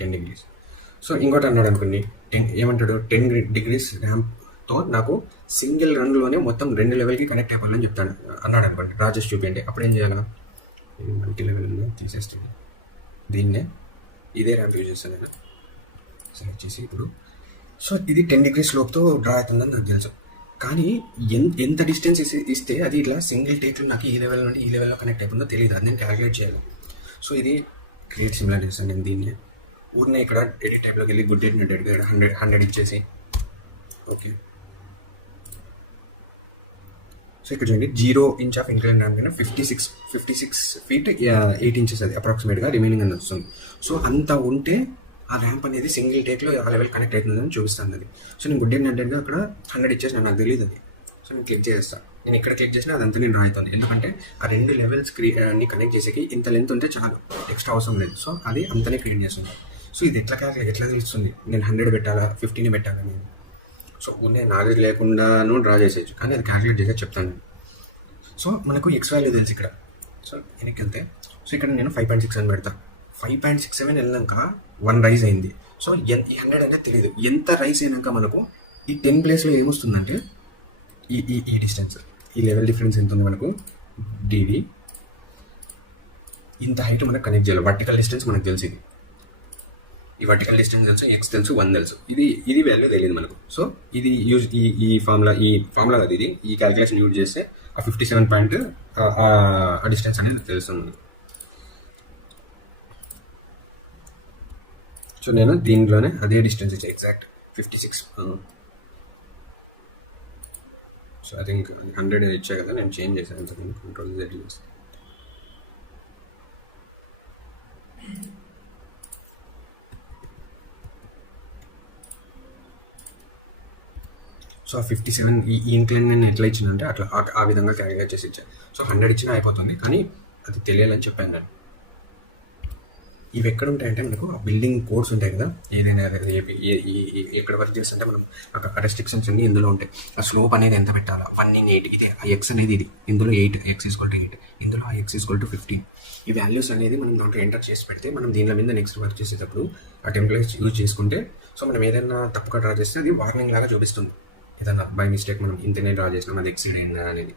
10 degrees. So ఇంకోటి అన్నాడు అనుకోండి, ఏమంటాడు 10 degrees ర్యాంప్తో నాకు సింగిల్ రన్లోనే మొత్తం 2 లెవెల్కి కనెక్ట్ అయిపోవాలని చెప్తాడు అన్నాడు అనుకోండి. డ్రా చేసి చూపించండి. అప్పుడు ఏం చేయాలి? ఇది మల్టీ లెవెల్లో తీసేస్తుంది. దీన్నే ఇదే ర్యాంప్ యూజ్ చేస్తాను నేను. సెలెక్ట్ చేసి ఇప్పుడు సో ఇది 10 degrees లోపుతో డ్రా అవుతుందని నాకు తెలుసు. కానీ ఎంత డిస్టెన్స్ ఇస్తే అది ఇట్లా సింగిల్ టేక్లో నాకు ఈ లెవెల్ నుండి ఈ లెవెల్లో కనెక్ట్ అయిపోతుందో తెలియదు. అది నేను క్యాలిక్యులేట్ చేయాలి. సో ఇది క్రియేట్ సిమిలర్ చేస్తాను నేను దీన్ని. ఊరినే ఇక్కడ ఎడిట్ టైప్లోకి వెళ్ళి గుడ్ ఎడిట్ 100 ఇచ్చేసి ఓకే. సో ఇక్కడ చూడండి 0 inch ఆఫ్ ఇంక్లైన్ ర్యాంప్ కింద 56 feet 8 inches అది అప్రాక్సిమేట్గా రిమైనింగ్ అని వస్తుంది. సో అంత ఉంటే ఆ ర్యాంప్ అనేది సింగిల్ టేక్లో ఆ లెవెల్ కనెక్ట్ అవుతుందని చూపిస్తుంది అది. సో నేను గుడ్ ఎడిట్గా అక్కడ 100 ఇచ్చేసిన, నాకు తెలియదు అది. సో నేను క్లిక్ చేస్తాను. నేను ఇక్కడ క్లిక్ చేసినా అదంతా నేను డ్రా అవుతుంది. ఎందుకంటే ఆ 2 లెవెల్స్ ని కనెక్ట్ చేసేకి ఇంత లెంత్ ఉంటే చాలు, ఎక్స్ట్రా అవసరం లేదు. సో అది అంతనే క్రియేట్ చేస్తుంది. సో ఇది ఎట్లా తెలుస్తుంది నేను 100 పెట్టాలా 50 పెట్టాలా నేను? సో నేను నాలెడ్జ్ లేకుండాను డ్రా చేసేయచ్చు, కానీ అది క్యాలిక్యులేట్ చేసి చెప్తాను నేను. సో మనకు ఎక్స్ వాల్యూ తెలుసు ఇక్కడ. సో వెనక్కి వెళ్తే సో ఇక్కడ నేను 5.6 అని పెడతా. 5.67 వెళ్ళాక 1 రైజ్ అయింది. సో ఈ 100 అంటే తెలియదు. ఎంత రైజ్ అయినాక మనకు ఈ 10 ప్లేస్లో ఏమొస్తుందంటే ఈ డిస్టెన్స్, ఈ లెవెల్ డిఫరెన్స్ ఎంత ఉంది మనకు డివి, ఇంత హైట్ మనకు కనెక్ట్ చేయాలి. వర్టికల్ డిస్టెన్స్ మనకు తెలుసు. ఇది ఈ వర్టికల్ డిస్టెన్స్ తెలుసు, ఎక్స్ తెలుసు, 1 తెలుసు. ఇది వాల్యూ తెలియదు మనకు. సో ఇది యూజ్ ఈ ఫార్ములా అది ఇది ఈ క్యాలిక్యులేషన్ యూజ్ చేస్తే ఆ 57 పాయింట్ ఆ డిస్టెన్స్ అనేది తెలుస్తుంది మనకు. సో నేను దీంట్లోనే అదే డిస్టెన్స్ ఇచ్చా, ఎగ్జాక్ట్ 56. సో ఐ థింక్ 100 ఇచ్చా కదా, నేను చేంజ్ చేశాను. అంతకుముందు Ctrl Z చేస్తాను. సో 57 ఈ ఇంక్లైన్ నేను ఎట్లా ఇచ్చిందంటే అట్లా ఆ విధంగా క్యాలిక్యులేట్ చేసి ఇచ్చాను. సో 100 ఇచ్చినా అయిపోతుంది, కానీ అది తెలియాలని చెప్పాను నేను. ఇవి ఎక్కడ ఉంటాయంటే మనకు ఆ బిల్డింగ్ కోడ్స్ ఉంటాయి కదా, ఏదైనా ఎక్కడ వర్క్ చేస్తుంటే మనం ఆ రెస్ట్రిక్షన్స్ అన్ని ఇందులో ఉంటాయి. ఆ స్లోప్ అనేది ఎంత పెట్టాలా, 1 in 8 ఇదే, ఆ ఎక్స్ అనేది ఇది, ఇందులో 8, x = 8, ఇందులో ఆ x = 15. ఈ వాల్యూస్ అనేది మనం దాంట్లో ఎంటర్ చేసి పెడితే మనం దీని మీద నెక్స్ట్ వర్క్ చేసేటప్పుడు ఆ టెంప్లెట్స్ యూజ్ చేసుకుంటే సో మనం ఏదైనా తప్పుగా డ్రా చేస్తే అది వార్నింగ్ లాగా చూపిస్తుంది. ఏదన్నా బై మిస్టేక్ మనం ఇంతనే డ్రా చేసినాం అది ఎక్సీడ్ అయిందా అనేది.